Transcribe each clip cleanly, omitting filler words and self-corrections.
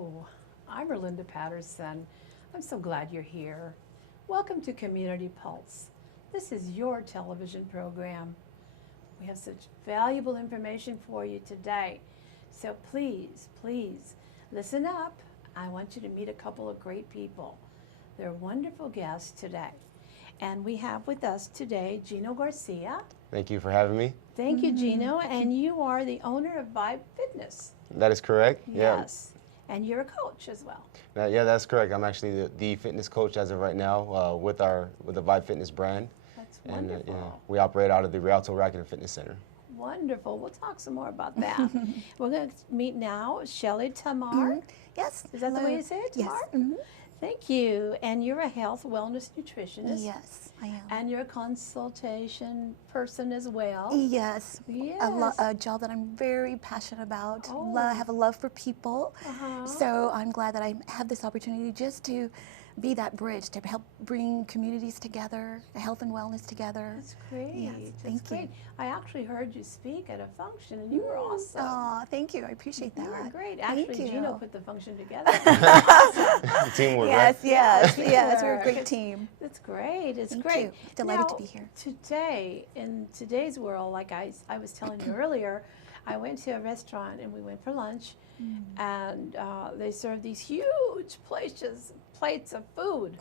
Hello, I'm Erlinda Patterson. I'm so glad you're here. Welcome to Community Pulse. This is your television program. We have such valuable information for you today. So please listen up. I want you to meet a couple of great people. They're wonderful guests today. And we have with us today Gino Garcia. Thank you for having me. Thank you, Gino. And you are the owner of Vibe Fitness. That is correct. Yes. And you're a coach as well. Yeah, that's correct. I'm actually the fitness coach as of right now with the Vibe Fitness brand. That's wonderful. And we operate out of the Rialto Racquet and Fitness Center. Wonderful. We'll talk some more about that. We're going to meet now Shelly Tamar. Yes. Is that the way you say it, Tamar? Yes. Thank you. And you're a health wellness nutritionist. Yes, I am. And you're a consultation person as well. Yes. Yes. A job that I'm very passionate about. Oh. Have a love for people. Uh-huh. So I'm glad that I have this opportunity just to be that bridge to help bring communities together, health and wellness together. That's great. Yes, That's thank great. you. I actually heard you speak at a function and you were awesome. Oh, thank you. I appreciate that. You were great. Thank Actually, you. Gino put the function together. Teamwork, Yes, right? yes, we're a great Teamwork. team. That's great. It's Thank great. you. Delighted to Now, be here. Today, in today's world, like I was telling you earlier, I went to a restaurant and we went for lunch, and they served these huge plates of food,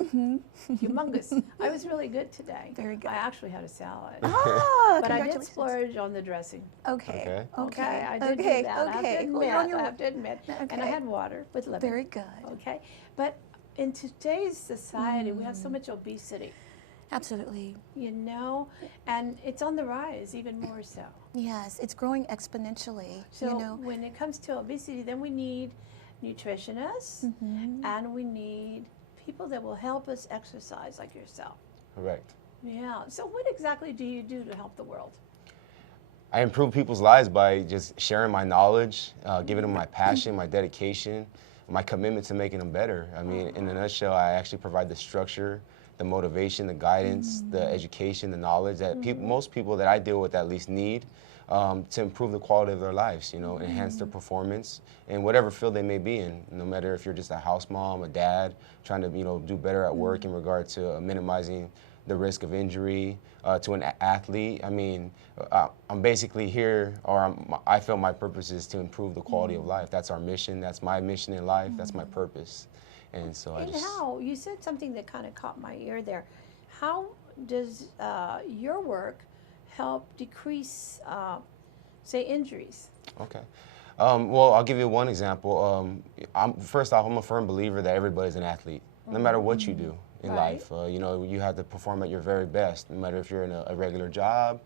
humongous. I was really good today. Very good. I actually had a salad, Ah, but I did congratulations. splurge on the dressing. Okay. Okay. I did do Okay. that. I have to Okay. admit. Well, you're on your I have to admit. And I Okay. had water with lemon. Very good. Okay, but in today's society, we have so much obesity. Absolutely. You know, and it's on the rise even more so. Yes, it's growing exponentially. So you know. when it comes to obesity, then we need nutritionists and we need people that will help us exercise like yourself. Correct. Yeah. So what exactly do you do to help the world? I improve people's lives by just sharing my knowledge, giving them my passion, my dedication, my commitment to making them better. I mean, in a nutshell, I actually provide the structure, the motivation, the guidance, the education, the knowledge that most people that I deal with at least need to improve the quality of their lives, you know, enhance their performance in whatever field they may be in, no matter if you're just a house mom, a dad, trying to, you know, do better at work in regard to minimizing the risk of injury, to an athlete. I mean, I'm basically here, or I feel my purpose is to improve the quality of life. That's our mission. That's my mission in life. That's my purpose. And so I And just... how, you said something that kind of caught my ear there. How does your work help decrease, say, injuries? Okay. Well, I'll give you one example. First off, I'm a firm believer that everybody's an athlete, no matter what you do in Right. life. You know, you have to perform at your very best, no matter if you're in a regular job,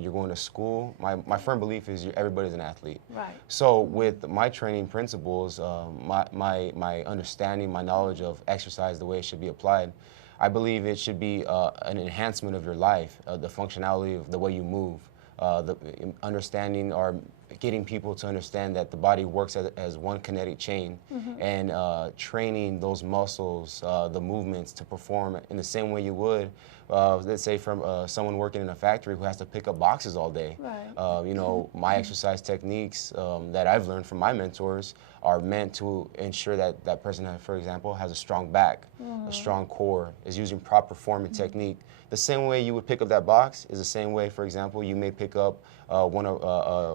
you're going to school. My firm belief is everybody's an athlete. Right. So with my training principles, my understanding, my knowledge of exercise, the way it should be applied, I believe it should be an enhancement of your life, the functionality of the way you move, the understanding or getting people to understand that the body works as one kinetic chain, and training those muscles, the movements to perform in the same way you would, let's say from someone working in a factory who has to pick up boxes all day. Right. You know, my exercise techniques that I've learned from my mentors are meant to ensure that that person, for example, has a strong back, a strong core, is using proper form and technique. The same way you would pick up that box is the same way, for example, you may pick up a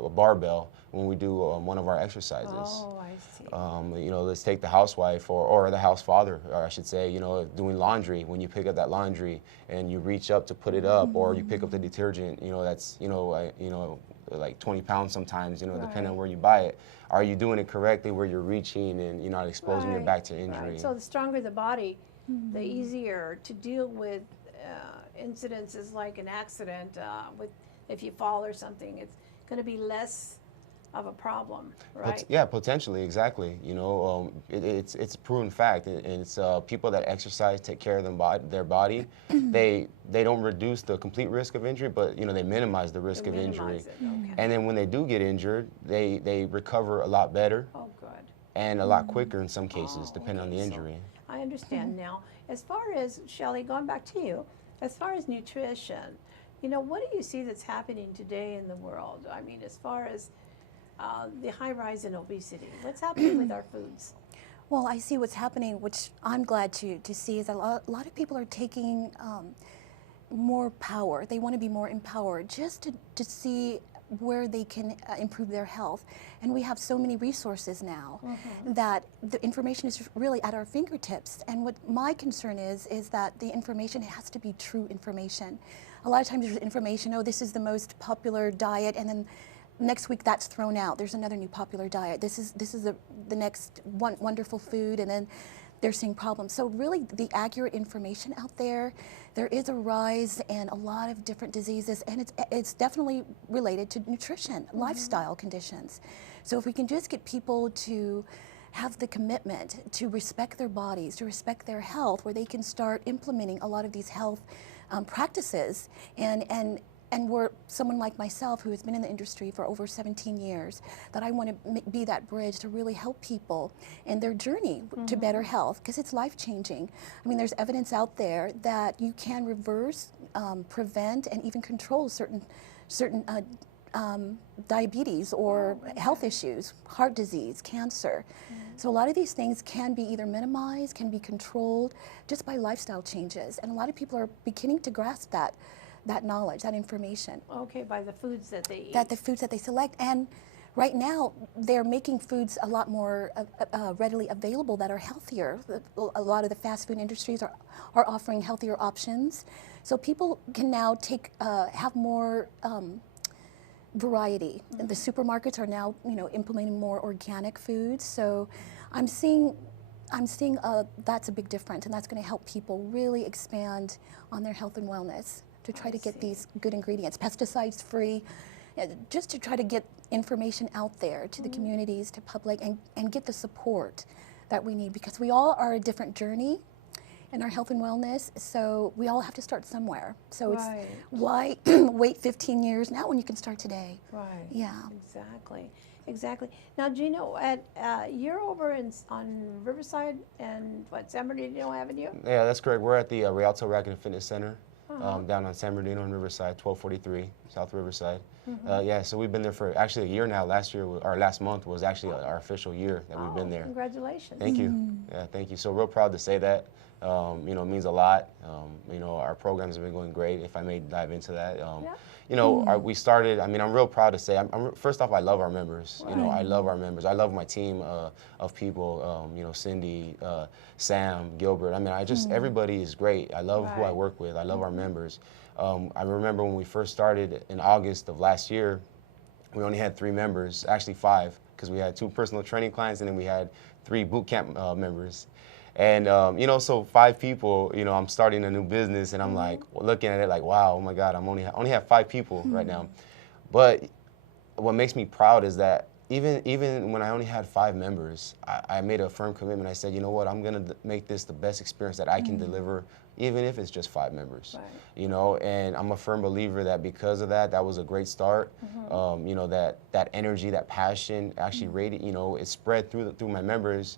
barbell when we do one of our exercises. Oh, I see. You know, let's take the housewife or the house father, or I should say, you know, doing laundry. When you pick up that laundry and you reach up to put it up, or you pick up the detergent, you know, that's, you know, like 20 pounds sometimes, you know, depending on where you buy it. Are you doing it correctly where you're reaching and you're not exposing your back to injury? Right. So the stronger the body, the easier to deal with incidences like an accident with if you fall or something. It's going to be less of a problem, right? Yeah, potentially, exactly. You know, it's a proven fact, and it's people that exercise, take care of their body. they don't reduce the complete risk of injury, but you know they minimize the risk of injury. Minimize it. Okay. And then when they do get injured, they recover a lot better Oh, good. and a lot quicker in some cases, Oh, depending on the okay, so injury. I understand now. As far as, Shelley, going back to you, as far as nutrition, you know, what do you see that's happening today in the world? I mean, as far as the high rise in obesity, what's happening with our foods? Well, I see what's happening, which I'm glad to see, is that a lot of people are taking more power. They want to be more empowered just to see where they can improve their health. And we have so many resources now that the information is really at our fingertips. And what my concern is that the information has to be true information. A lot of times there's information, oh, this is the most popular diet, and then next week that's thrown out. There's another new popular diet. This is the next wonderful food, and then they're seeing problems. So really the accurate information out there, there is a rise in a lot of different diseases, and it's definitely related to nutrition, lifestyle conditions. So if we can just get people to have the commitment to respect their bodies, to respect their health, where they can start implementing a lot of these health practices, and we're someone like myself who has been in the industry for over 17 years, that I want to be that bridge to really help people in their journey to better health, because it's life-changing. I mean, there's evidence out there that you can reverse, prevent, and even control certain diabetes or health issues, heart disease, cancer. So a lot of these things can be either minimized, can be controlled just by lifestyle changes. And a lot of people are beginning to grasp that knowledge, that information. Okay, by the foods that they eat. That the foods that they select. And right now, they're making foods a lot more readily available that are healthier. A lot of the fast food industries are offering healthier options. So people can now have more variety. And the supermarkets are now, implementing more organic foods. So I'm seeing that's a big difference, and that's going to help people really expand on their health and wellness, to try to get these good ingredients, pesticides free, just to try to get information out there to the communities, to public, and get the support that we need, because we all are a different journey in our health and wellness, so we all have to start somewhere. So it's why wait 15 years now when you can start today? Right. Yeah. Exactly. Now, Gino, you're over on Riverside and San Bernardino Avenue? Yeah, that's correct. We're at the Rialto Racquet and Fitness Center. Down on San Bernardino and Riverside, 1243 South Riverside. Yeah, so we've been there for actually a year now. Last month was actually our official year that we've been there. Congratulations. Thank you. Yeah, thank you. So real proud to say that. It means a lot. Our programs have been going great, if I may dive into that. We started, I'm real proud to say, first off, I love our members. I love our members. I love my team of people, Cindy, Sam, Gilbert. Everybody is great. I love who I work with. I love our members. I remember when we first started in August of last year, we only had 3 members, actually 5, because we had 2 personal training clients, and then we had 3 boot camp members. And, so 5 people, I'm starting a new business, and I'm like looking at it like, wow, oh my God, I only have 5 people right now. But what makes me proud is that even when I only had 5 members, I made a firm commitment. I said, you know what, I'm going to make this the best experience that I can deliver, even if it's just 5 members. And I'm a firm believer that because of that, that was a great start. That energy, that passion actually it spread through my members.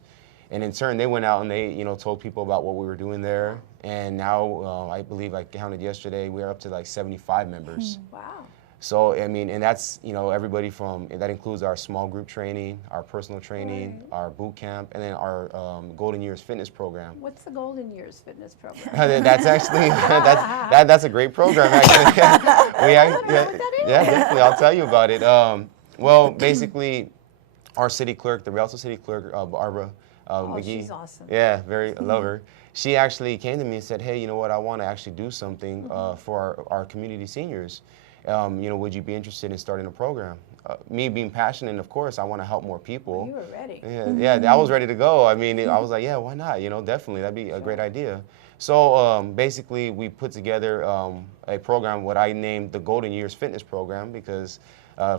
And in turn, they went out and they, told people about what we were doing there. And now, I believe I counted yesterday, we're up to like 75 members. Wow. So, and that's, everybody that includes our small group training, our personal training, our boot camp, and then our Golden Years Fitness program. What's the Golden Years Fitness program? That's actually, that's a great program, actually. Yeah, definitely, I'll tell you about it. Well, basically, our city clerk, the Rialto city clerk, Barbara, McGee. She's awesome. Yeah, I love her. She actually came to me and said, hey, you know what, I want to actually do something for our community seniors. Would you be interested in starting a program? Me being passionate, of course, I want to help more people. Well, you were ready. Yeah, I was ready to go. I was like, yeah, why not? Definitely, that'd be a great idea. So basically, we put together a program, what I named the Golden Years Fitness Program, because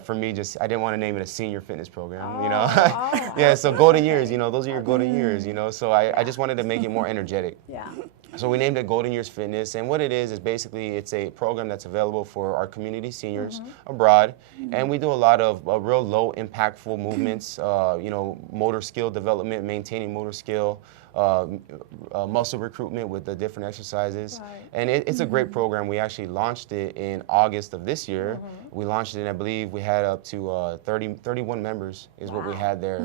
for me, I didn't want to name it a senior fitness program, Yeah, so Golden Years, those are your Golden Years, So I just wanted to make it more energetic. Yeah. So we named it Golden Years Fitness, and what it is basically it's a program that's available for our community seniors abroad, and we do a lot of real low impactful movements, motor skill development, maintaining motor skill, muscle recruitment with the different exercises, and it's a great program. We actually launched it in August of this year. We launched it, and I believe we had up to 31 members is what we had there,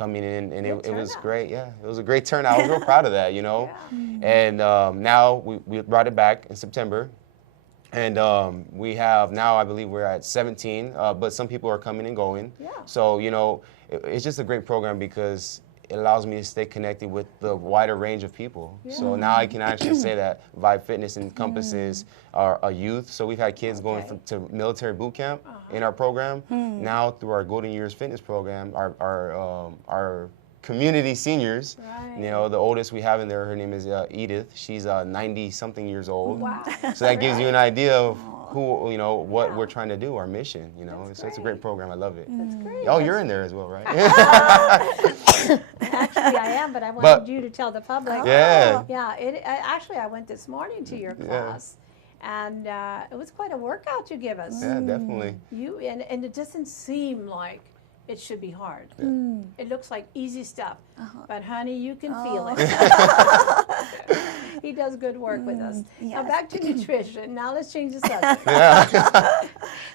coming in, and Good it was turnout. great. Yeah, it was a great turnout. I was real proud of that, you know. Yeah. And now we brought it back in September. And we have now, I believe we're at 17, but some people are coming and going. Yeah. So, you know, it's just a great program because it allows me to stay connected with the wider range of people. So now I can actually say that Vibe Fitness encompasses our youth. So we've had kids going to military boot camp in our program. Now through our Golden Years Fitness program, our community seniors, you know, the oldest we have in there, her name is Edith. She's 90-something years old. Wow. So that gives you an idea of who, you know, what Yeah. we're trying to do, our mission, you know. That's So it's a great. great program. I love it. That's great. Oh, you're in there as well, right? Actually, I am, but I wanted But- you to tell the public. Yeah. Yeah, actually, I went this morning to your class, and it was quite a workout you give us. Yeah, definitely. And it doesn't seem like it should be hard. It looks like easy stuff, but honey, you can feel it. He does good work with us. Now yes. back to nutrition. Now let's change the subject. Yeah.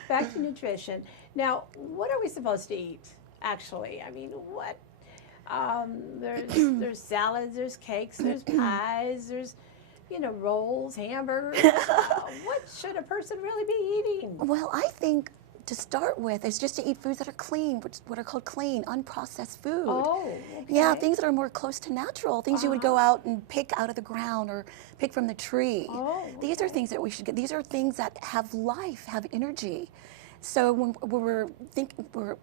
Back to nutrition. Now, what are we supposed to eat? Actually, I mean, what? There's salads, there's cakes, there's pies, there's rolls, hamburgers. What should a person really be eating? Well, I think to start with is just to eat foods that are clean, what are called clean, unprocessed food. Oh, Yeah, okay. things that are more close to natural, things you would go out and pick out of the ground or pick from the tree. Oh, These are things that we should get. These are things that have life, have energy. So when we're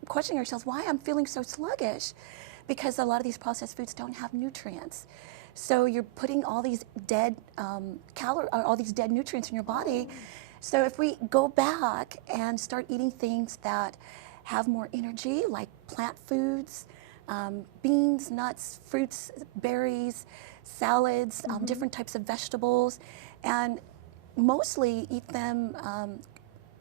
questioning ourselves, why I'm feeling so sluggish, because a lot of these processed foods don't have nutrients. So you're putting all these dead all these dead nutrients in your body. So if we go back and start eating things that have more energy, like plant foods, beans, nuts, fruits, berries, salads, different types of vegetables, and mostly eat them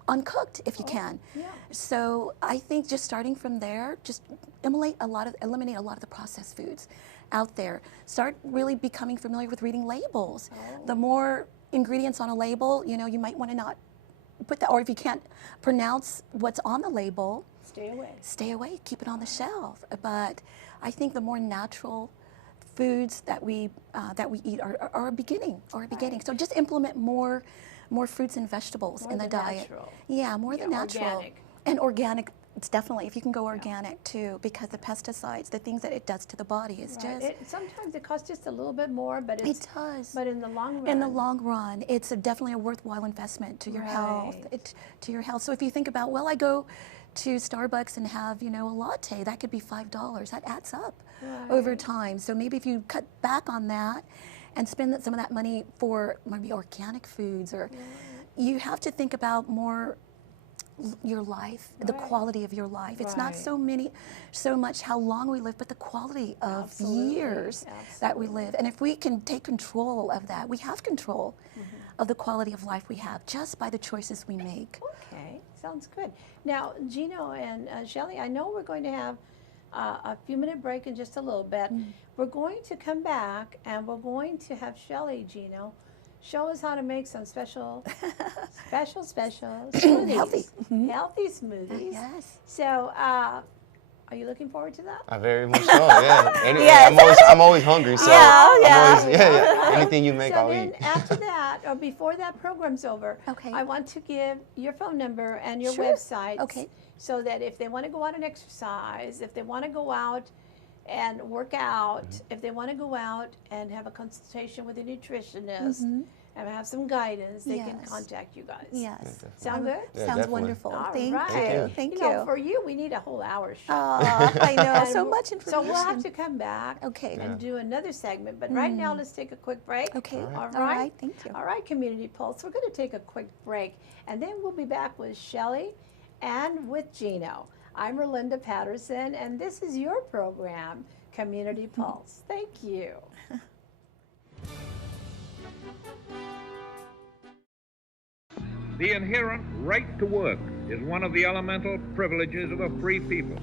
uncooked if you can. yeah. So I think just starting from there, just eliminate a lot of the processed foods out there. Start really becoming familiar with reading labels. The more ingredients on a label, you might want to not put that, or if you can't pronounce what's on the label, Stay away. keep it on the shelf. But I think the more natural foods that we eat are a beginning. So just implement more fruits and vegetables More in the the diet. natural. Yeah, more Yeah, the natural. organic. And organic, it's definitely, if you can go organic too, because the pesticides, the things that it does to the body is Right. just, Sometimes it costs just a little bit more, but it does. But in the long run. In the long run, it's definitely a worthwhile investment to your health. Right. To your health. So if you think about, well, I go to Starbucks and have, a latte, that could be $5. That adds up over Right. time. So maybe if you cut back on that and spend some of that money for maybe organic foods, or you have to think about more your life, the Right. quality of your life. It's not Right. so much how long we live, but the quality of Absolutely. years that we live. And if we can take control of that, we have control of the quality of life we have just by the choices we make. Okay, sounds good. Now, Gino and Shelley, I know we're going to have a few-minute break in just a little bit. We're going to come back, and we're going to have Shelley, Gino, show us how to make some special smoothies. Healthy. Healthy smoothies. Yes. So, are you looking forward to that? I very much so, yeah. Yes. I'm always hungry, so Yeah, I'm always, All right. anything you make, So I'll then eat. after that, or before that program's over, Okay. I want to give your phone number and your Sure. website. Okay. So that if they want to go out and exercise, if they want to go out and work out, if they want to go out and have a consultation with a nutritionist and have some guidance, they can Yes. contact you guys. Yes. Sound good? Yeah, Sounds definitely. wonderful. All Thank right. you. Thank know, you. for you, we need a whole hour show. I know. And So much information. So we'll have to come back Okay. and do another segment. But right now, let's take a quick break. Okay. All right. All right. Thank you. All right, Community Pulse. We're going to take a quick break, and then we'll be back with Shelley and with Gino. I'm Erlinda Patterson, and this is your program, Community Pulse. Thank you. The inherent right to work is one of the elemental privileges of a free people.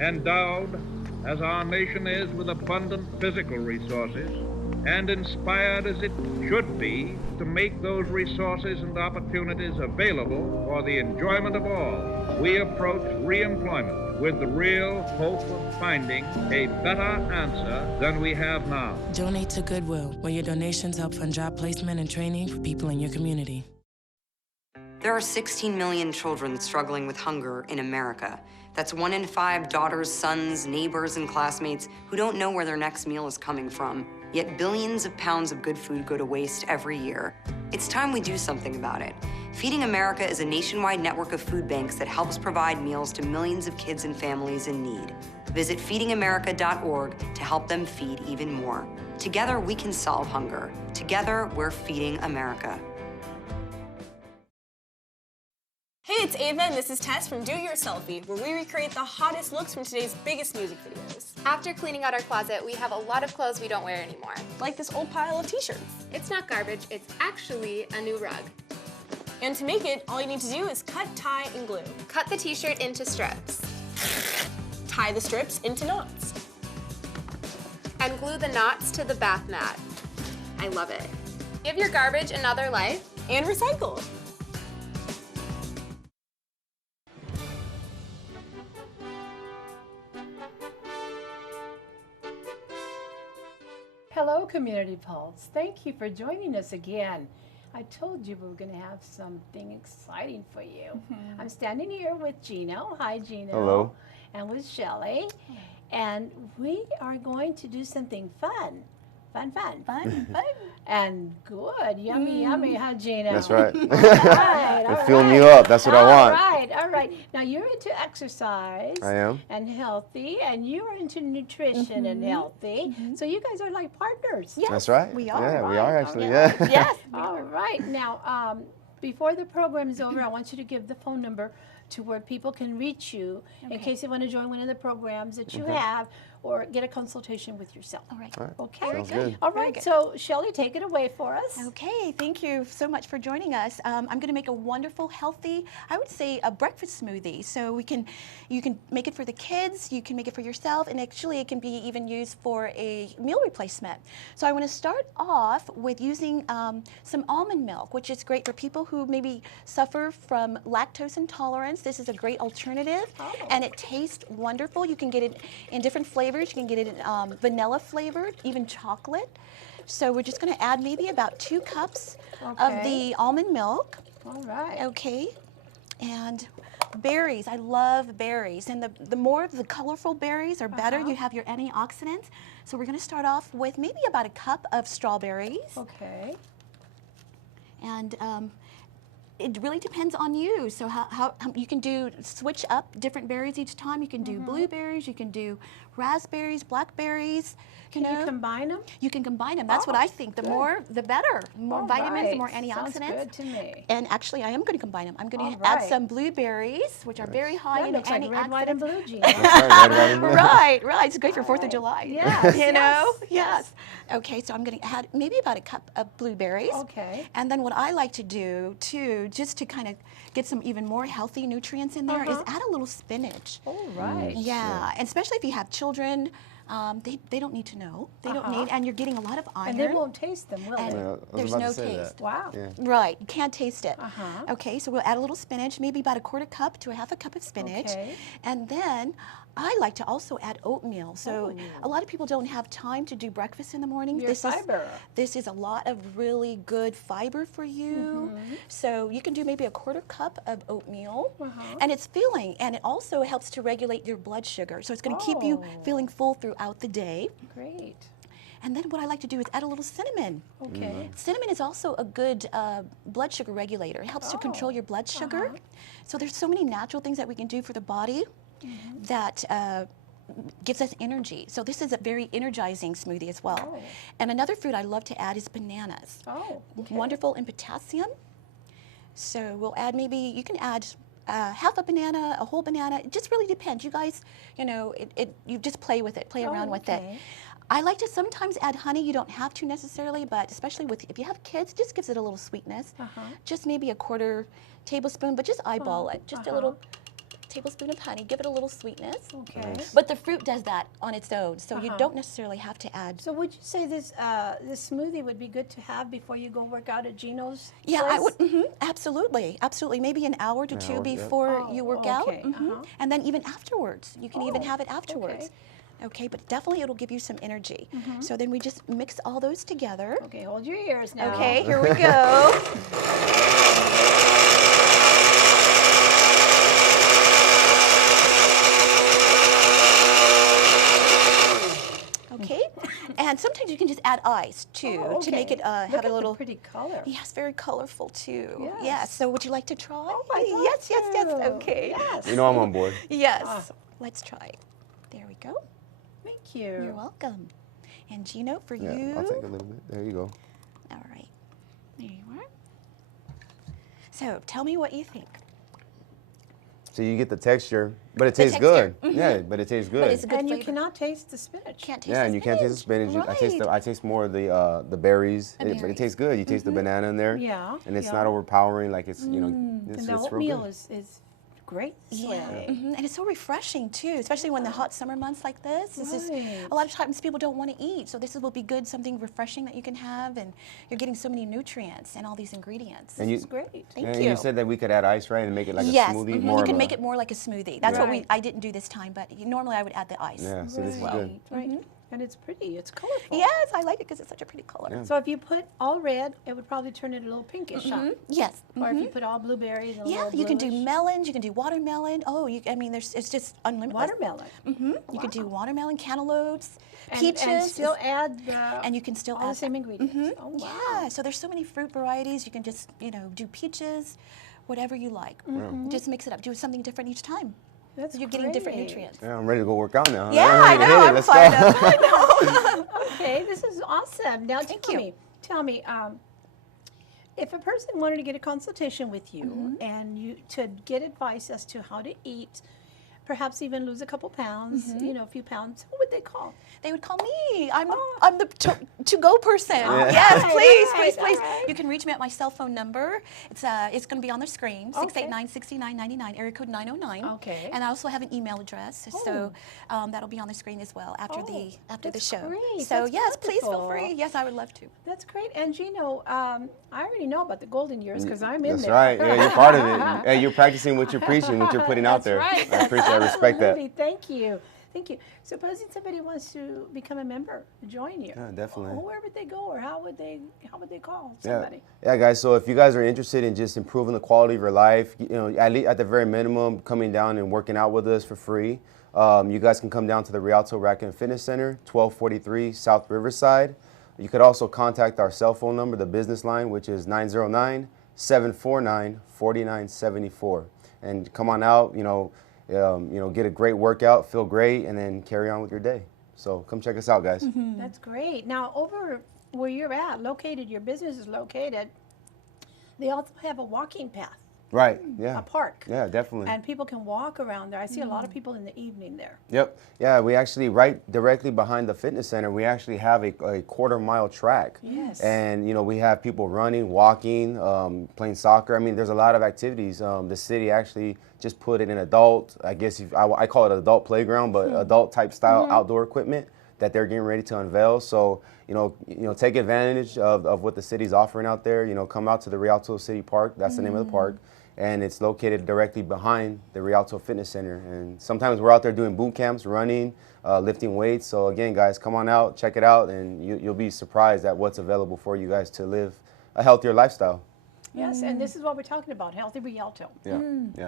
Endowed, as our nation is, with abundant physical resources, and inspired as it should be to make those resources and opportunities available for the enjoyment of all, we approach reemployment with the real hope of finding a better answer than we have now. Donate to Goodwill, where your donations help fund job placement and training for people in your community. There are 16 million children struggling with hunger in America. That's 1 in 5 daughters, sons, neighbors, and classmates who don't know where their next meal is coming from. Yet billions of pounds of good food go to waste every year. It's time we do something about it. Feeding America is a nationwide network of food banks that helps provide meals to millions of kids and families in need. Visit feedingamerica.org to help them feed even more. Together, we can solve hunger. Together, we're feeding America. Hey, it's Ava, and this is Tess from Do It Your Selfie, where we recreate the hottest looks from today's biggest music videos. After cleaning out our closet, we have a lot of clothes we don't wear anymore. Like this old pile of t-shirts. It's not garbage, it's actually a new rug. And to make it, all you need to do is cut, tie, and glue. Cut the t-shirt into strips. Tie the strips into knots. And glue the knots to the bath mat. I love it. Give your garbage another life. And recycle. Hello, Community Pulse. Thank you for joining us again. I told you we were going to have something exciting for you. I'm standing here with Gino. Hi, Gino. Hello. And with Shelley. And we are going to do something fun. Fun. And good. Yummy, yummy, huh, Gino? That's right. All right, all They're filling right. you up. That's what I want. All right. Now, you're into exercise. I am. And healthy, and you're into nutrition and healthy. So you guys are like partners. Yes, That's right. we are. Yeah, we are actually. Yeah. Yeah. Yes. All right. Now, before the program is over, I want you to give the phone number to where people can reach you in case they want to join one of the programs that you have or get a consultation with yourself. All right. Okay. Sounds good. All Very right. good. So, Shelley, take it away for us. Okay, thank you so much for joining us. I'm going to make a wonderful, healthy, I would say a breakfast smoothie. So you can make it for the kids, you can make it for yourself, and actually it can be even used for a meal replacement. So I want to start off with using some almond milk, which is great for people who maybe suffer from lactose intolerance. This is a great alternative, and it tastes wonderful. You can get it in different flavors. You can get it in vanilla flavored, even chocolate. So we're just going to add maybe about 2 cups of the almond milk. All right. Okay. And berries. I love berries. And the more of the colorful berries are better. You have your antioxidants. So we're going to start off with maybe about a cup of strawberries. Okay. And it really depends on you. So how you can switch up different berries each time. You can do blueberries, you can do raspberries, blackberries. Can you combine them? You can combine them. That's what I think. The more, the better. The more vitamins, the more antioxidants. Sounds good to me. And actually, I am going to combine them. I'm going to All add right. some blueberries, which are very high That in looks like antioxidants. red, white, and blue, Gina. That's right. Red, white, and blue. Right. It's great for 4th of July. Yes, You know? yes, Yes. Okay, so I'm going to add maybe about a cup of blueberries. Okay. And then what I like to do, too, just to kind of get some even more healthy nutrients in there, is add a little spinach. All right. Yeah, and especially if you have children, they don't need to know. They don't need, and you're getting a lot of iron. And they won't taste them, will And they? Yeah, I was there's about to no say that. taste. Wow. Yeah. Right, you can't taste it. Uh-huh. Okay, so we'll add a little spinach, maybe about a 1/4 cup to a 1/2 cup of spinach. Okay. And then I like to also add oatmeal. So a lot of people don't have time to do breakfast in the morning. Your fiber. This is a lot of really good fiber for you. So you can do maybe a 1/4 cup of oatmeal. And it's filling, and it also helps to regulate your blood sugar. So it's going to keep you feeling full throughout the day. Great. And then what I like to do is add a little cinnamon. Okay. Cinnamon is also a good blood sugar regulator. It helps to control your blood sugar. So there's so many natural things that we can do for the body that gives us energy. So this is a very energizing smoothie as well. And another fruit I love to add is bananas. Oh, okay. Wonderful in potassium. So we'll add maybe, you can add half a banana, a whole banana. It just really depends. You guys, you know, you just play with it, play around with it. I like to sometimes add honey. You don't have to necessarily, but especially if you have kids, it just gives it a little sweetness. Just maybe a 1/4 tablespoon, but just eyeball it. Just a little tablespoon of honey. Give it a little sweetness. Okay. But the fruit does that on its own, so you Uh-huh. don't necessarily have to add. So would you say this smoothie would be good to have before you go work out at Gino's? Yeah, I place? would. Absolutely, absolutely. Maybe an hour to two hour, yep. before Oh, you work out, okay, uh-huh. and then even afterwards. You can even Oh, have it afterwards. okay. Okay, but definitely it'll give you some energy. So then we just mix all those together. Okay, hold your ears now. Okay, here we go. Okay, and sometimes you can just add ice too Oh, to make okay. it have Look a at little. the pretty color. Yes, very colorful too. Yes. Yes. So would you like to try? Oh, I'd love yes, yes, yes. to. Okay. Yes. You know I'm on board. Yes. Ah. Let's try. There we go. Thank you. You're welcome. And Gino, for Yeah, you. I'll take a little bit. There you go. All right. There you are. So tell me what you think. So you get the texture, but it The tastes texture, good. Yeah, but it tastes good. it's a good And you flavor. cannot taste the spinach. Can't taste Yeah, the and you can't taste the spinach. Right. I taste more of the berries. The But it berries. tastes good. You taste the banana in there. Yeah, And it's yeah. not overpowering. Like it's it's, And the it's real oatmeal good. is great this Yeah, way. and it's so refreshing too, especially when the hot summer months like this. This is Right. a lot of times people don't want to eat, so will be good, something refreshing that you can have, and you're getting so many nutrients and all these ingredients. And you, It's great. Thank and you. you said that we could add ice, right, and make it like yes, a smoothie. mhm, More you of can a- make it more like a smoothie. That's what Right. I didn't do this time, but normally I would add the ice. Yeah, so this is good. Right. And it's pretty. It's colorful. Yes, I like it because it's such a pretty color. Yeah. So if you put all red, it would probably turn it a little pinkish, huh? Yes. Or if you put all blueberries, a Yeah, little you can do bluish. melons, you can do watermelon. Oh, I mean, it's just unlimited. Watermelon. You can do watermelon, cantaloupes, And- peaches. And still add the. and you can still all add the same that. ingredients. Oh, wow. Yeah, so there's so many fruit varieties. You can just, do peaches, whatever you like. Just mix it up. Do something different each time. That's You're getting different great. nutrients. Yeah, I'm ready to go work out now. Yeah, I'm I ready to know. hit it. I'm Let's fired go. up. I know. Okay, this is awesome. Now Thank tell you. me, if a person wanted to get a consultation with you and you to get advice as to how to eat, perhaps even lose a couple pounds, a few pounds, who would they call? They would call me. I'm the to-go person. Yeah. Yes, All please, right, please, all please. right. You can reach me at my cell phone number. It's going to be on the screen. Okay. 689-6999, area code 909. Okay. And I also have an email address, so that'll be on the screen as well after the that's show. great. So That's yes, please feel wonderful. free. Yes, I would love to. That's great. And Gino, I already know about the golden years because I'm in That's there. right. Yeah, you're part of it. Hey, you're practicing what you're preaching, what you're putting out there. Right. I appreciate, I respect that. Absolutely. Thank you. Thank you. Supposing somebody wants to become a member, join you. Yeah, definitely. Where would they go, or how would they call Yeah. somebody? Yeah, guys. So if you guys are interested in just improving the quality of your life, at the very minimum, coming down and working out with us for free, you guys can come down to the Rialto Racquet and Fitness Center, 1243 South Riverside. You could also contact our cell phone number, the business line, which is 909-749-4974. And come on out, get a great workout, feel great, and then carry on with your day. So come check us out, guys. That's great. Now, over where you're located, your business is located, they also have a walking path, Right, yeah. a park. Yeah, definitely. And people can walk around there. I see a lot of people in the evening there. Yep. Yeah, we actually, right directly behind the fitness center, we actually have a quarter-mile track. Yes. And, we have people running, walking, playing soccer. I mean, there's a lot of activities. The city actually just put it in adult, I guess I call it an adult playground, but adult-type style outdoor equipment that they're getting ready to unveil. So, take advantage of what the city's offering out there. Come out to the Rialto City Park. That's the name of the park. And it's located directly behind the Rialto Fitness Center. And sometimes we're out there doing boot camps, running, lifting weights. So again, guys, come on out, check it out, and you'll be surprised at what's available for you guys to live a healthier lifestyle. Yes, and this is what we're talking about, Healthy Rialto. Yeah,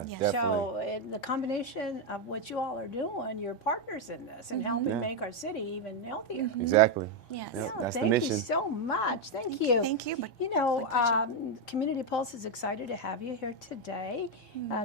Yes. definitely. So the combination of what you all are doing, you're partners in this and helping Yeah. make our city even healthier. Exactly. Yes. Yep, Yeah, that's the thank mission. you so much. Thank you. Thank you. But You my pleasure. Community Pulse is excited to have you here today.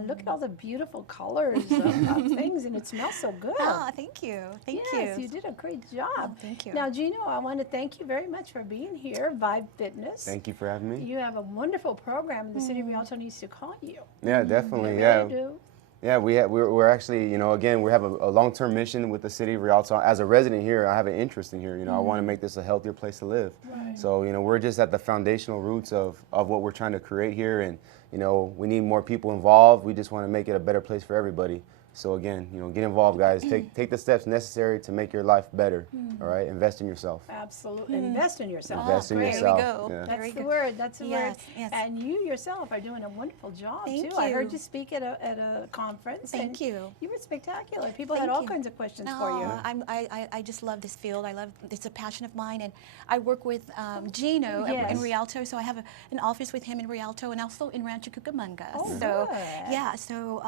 Look at all the beautiful colors of things, and it smells so good. Ah, thank you. Thank Yes, you. you did a great job. Oh, thank you. Now, Gino, I want to thank you very much for being here, Vibe Fitness. Thank you for having me. You have a wonderful program, and the City of Rialto needs to call you. Yeah, definitely. They Yeah. really do. Yeah, we're actually, you know, again, we have a long-term mission with the city of Rialto. As a resident here, I have an interest in here. You know, I want to make this a healthier place to live. So, you know, we're just at the foundational roots of what we're trying to create here. And, you know, we need more people involved. We just want to make it a better place for everybody. So again, you know, get involved, guys. Take the steps necessary to make your life better. All right, invest in yourself. Absolutely. Invest in yourself. Invest in great. yourself. There we go. Yeah. That's the word. That's the Yes, word. yes. And you yourself are doing a wonderful job Thank too. I heard you. you speak at a conference. Thank and you. You were spectacular. People had Thank all you. kinds of questions for you. I just love this field. It's a passion of mine, and I work with Gino Yes. in Rialto, so I have an office with him in Rialto and also in Rancho Cucamonga. Oh, so good. yeah, so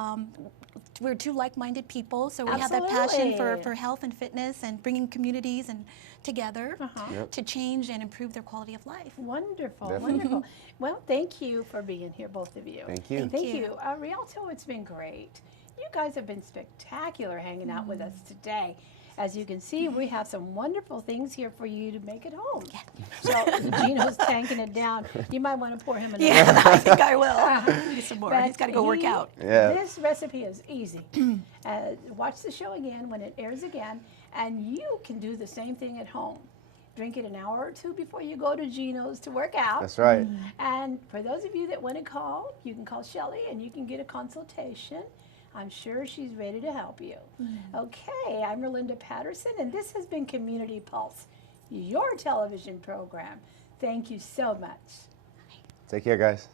we're two like-minded people, so we have that passion Absolutely. for health and fitness and bringing communities and together Yep. to change and improve their quality of life. Wonderful, Definitely. wonderful. Well, thank you for being here, both of you. Thank you. Thank Thank you. you. Rialto, it's been great. You guys have been spectacular hanging out with us today. As you can see, we have some wonderful things here for you to make at home. So Gino's tanking it down. You might want to pour him another. Yeah, I think I will. Get some more. But He's got to go work out. Yeah. This recipe is easy. Watch the show again when it airs again, and you can do the same thing at home. Drink it an hour or two before you go to Gino's to work out. That's right. And for those of you that want to call, you can call Shelley and you can get a consultation. I'm sure she's ready to help you. Okay, I'm Relinda Patterson, and this has been Community Pulse, your television program. Thank you so much. Take care, guys.